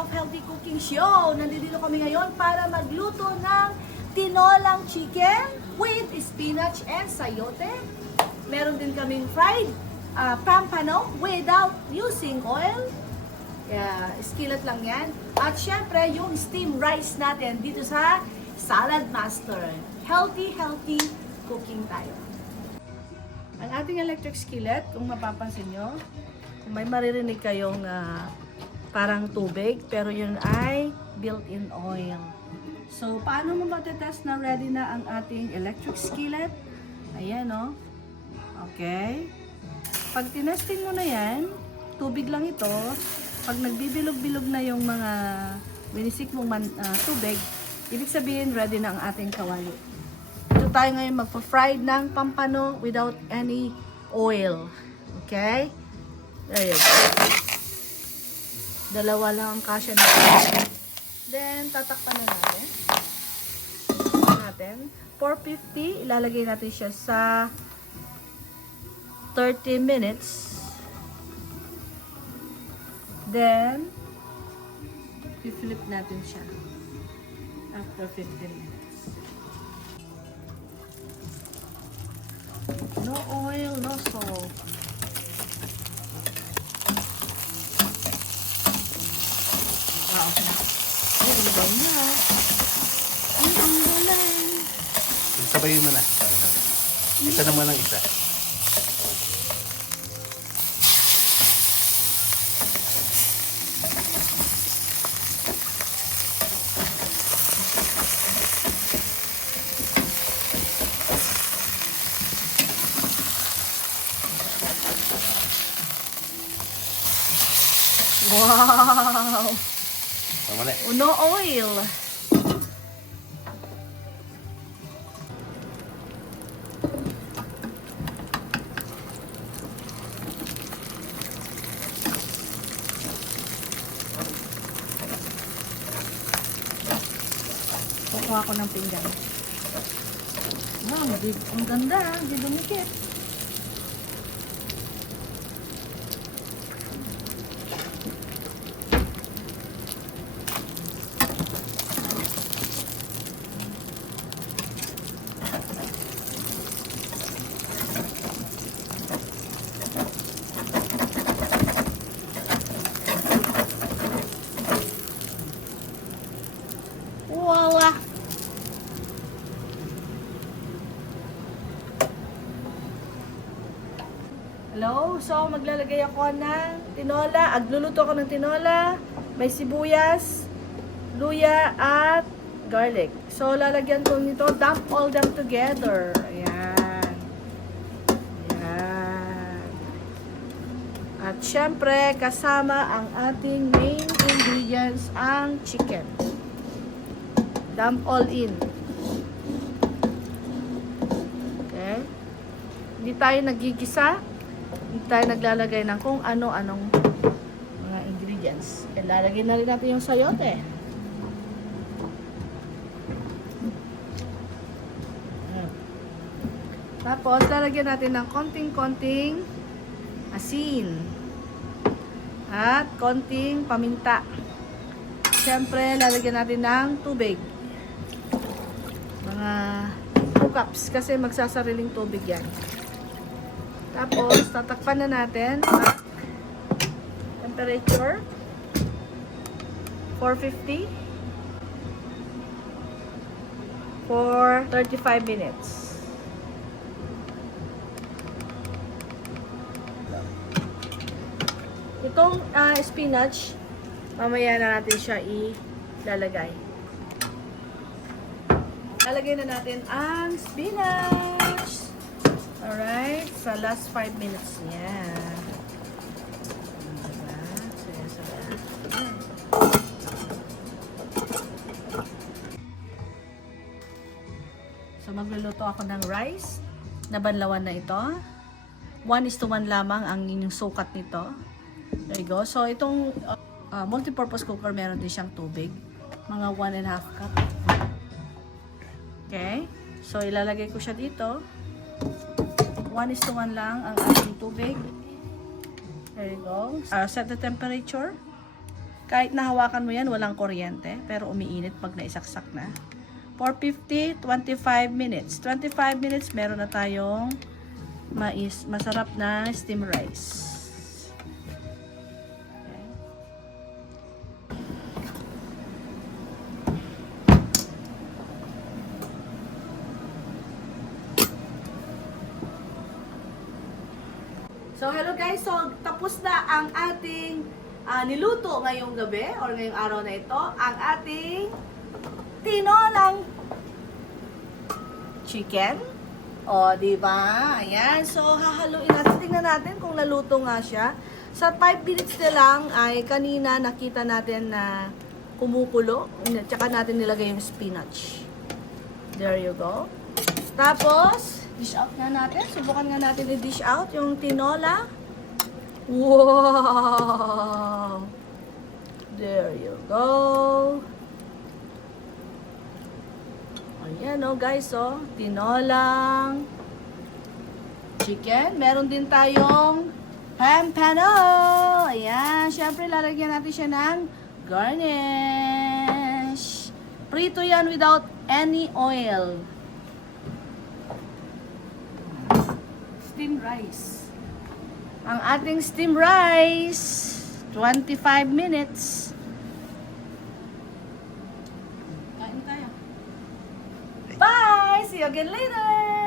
of Healthy Cooking Show. Nandito kami ngayon para magluto ng tinolang chicken with spinach and sayote. Meron din kaming fried pampano without using oil. Yeah, skillet lang yan. At syempre, yung steam rice natin dito sa Salad Master. Healthy cooking tayo. Ang ating electric skillet, kung mapapansin nyo, kung may maririnig kayong parang tubig, pero yun ay built-in oil. So, paano mo matetest na ready na ang ating electric skillet? Ayan, no? Okay. Pag tinesting mo na yan, tubig lang ito. Pag nagbibilog-bilog na yung mga winisik mong tubig, ibig sabihin ready na ang ating kawali. Ito tayo ngayon magpa-fried ng pampano without any oil. Okay? There you go. Dalawa lang ang kasya natin. Then, tatakpan na natin. 450, ilalagay natin siya sa 30 minutes. Then, i-flip natin siya after 15 minutes. No oil, no salt. Wow. Ay, iba na. Ay, ang galing. Sabayin mo na. Isa naman ang isa. Wow! Pamali. No oil. Kukuha ko ng pinggan. Wow, ang ganda. Hindi dumikit. Voila! Hello? So, maglalagay ako ng tinola. Agluluto ako ng tinola. May sibuyas, luya, at garlic. So, lalagyan ko nito. Dump all them together. Ayan. Ayan. At syempre, kasama ang ating main ingredients, ang chicken. Dump all in. Okay? Hindi tayo nagigisa. Hindi tayo naglalagay ng kung ano-anong mga ingredients. Ilalagay na rin natin yung sayote. Tapos, lalagyan natin ng konting-konting asin. At konting paminta. Siyempre, lalagyan natin ng tubig. Mga 2 cups kasi magsasariling tubig yan. Tapos, tatakpan na natin at temperature 450 for 35 minutes. Itong spinach, mamaya na natin siya ilalagay. Lalagay na natin ang spinach. Alright, sa last 5 minutes niya. So, magluluto ako ng rice. Nabanlawan na ito. 1:1 lamang ang inyong sukat nito. There you go. So, itong multi-purpose cooker, meron din siyang tubig. Mga 1.5 cup. Okay. So, ilalagay ko siya dito. 1:1 lang ang ating tubig. There you go. Set the temperature. Kahit nahawakan mo yan, walang kuryente. Pero umiinit pag naisaksak na. 450, 25 minutes. 25 minutes, meron na tayong masarap na steam rice. Okay. So, hello guys. So, tapos na ang ating niluto ngayong gabi or ngayong araw na ito. Ang ating tinolang chicken. O, di ba? Ayan. So, hahaluin natin. Tingnan natin kung naluto nga siya. Sa 5 minutes na lang ay kanina nakita natin na kumukulo. Tsaka natin nilagay yung spinach. There you go. Tapos, dish out nga natin. Subukan nga natin i-dish out yung tinola. Wow! There you go. Ayan o guys, oh. Tinolang chicken. Meron din tayong pampano. Ayan. Siyempre, lalagyan natin siya ng garnish. Prito yan without any oil. Steamed rice. Ang ating steamed rice. 25 minutes. Kain tayo. Bye! See you again later!